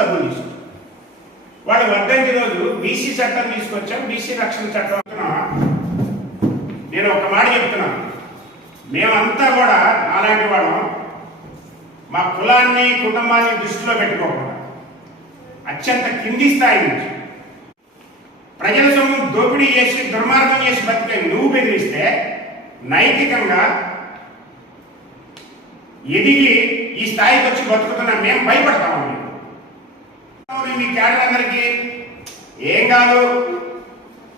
డబ్బులు తీసుకుంటారు. వాళ్ళు వర్ధంతి రోజు బీసీ చట్టం తీసుకొచ్చాం, బీసీ రక్షణ చట్టం. నేను ఒక మాట చెప్తున్నాను, మేమంతా కూడా అలాంటి వాళ్ళం మా కులాన్ని కుటుంబాన్ని దృష్టిలో పెట్టుకోకుండా అత్యంత కింది స్థాయి నుంచి ప్రజల సొమ్ము దోపిడీ చేసి దుర్మార్గం చేసి బతికే నువ్వు బెదిరిస్తే నైతికంగా ఎదిగి ఈ స్థాయికి వచ్చి బతుకుతున్నా మేము భయపడతాము. మీ క్యాడర్ అందరికీ ఏం కాదు,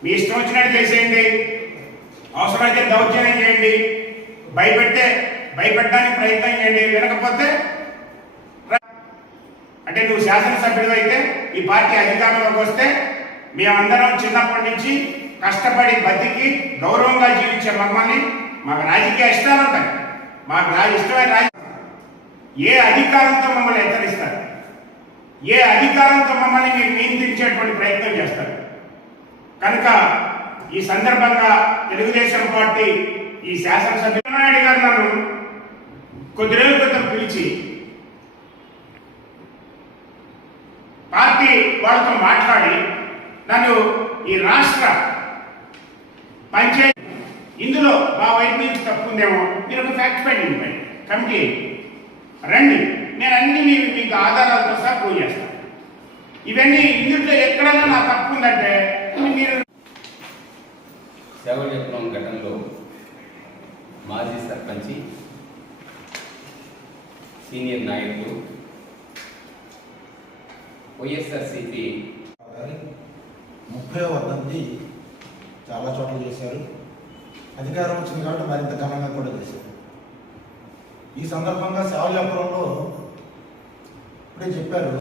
మీ ఇష్టం వచ్చినట్టు చేసేయండి, అవసరమైతే దౌర్జన్యం చేయండి, భయపెట్టడానికి ప్రయత్నం చేయండి, వినకపోతే అంటే నువ్వు శాసనసభ్యుడు అయితే ఈ పార్టీ అధికారంలోకి వస్తే మేమందరం చిన్నప్పటి నుంచి కష్టపడి బతికి గౌరవంగా జీవించే మమ్మల్ని మాకు రాజకీయ ఇష్టాలు ఉంటాయి, మాకు ఇష్టమైన ఏ అధికారంతో మమ్మల్ని హెచ్చరిస్తారు, ఏ అధికారంతో మమ్మల్ని మీరు నియంత్రించేటువంటి ప్రయత్నం చేస్తారు. కనుక ఈ సందర్భంగా తెలుగుదేశం పార్టీ ఈ శాసనసభ్యులు నాయుడు గారు నన్ను కొద్ది రోజుల క్రితం పిలిచి పార్టీ వాళ్ళతో మాట్లాడి నన్ను ఈ రాష్ట్ర పంచాయతీ ఇందులో మా వైపు నుంచి తప్పుందేమో మీరు ఒక ఫ్యాక్ట్ ఫైండింగ్ కమిటీ రండి, నేను అన్ని మీకు ఆధారాలతో సహా ప్రూవ్ చేస్తాను. ఇవన్నీ ఇందులో ఎక్కడైనా నా తప్పు ఉందంటే మీరు సేవ విప్లవం ఘటనలో మాజీ సర్పంచి సీనియర్ నాయకులు వైఎస్ఆర్సీపీ 30వ వర్ధంతి చాలా చోట్ల చేశారు. అధికారం వచ్చింది కాబట్టి మరింత ఘనంగా కూడా చేశారు. ఈ సందర్భంగా సేవలాపురంలో ఇప్పుడే చెప్పారు.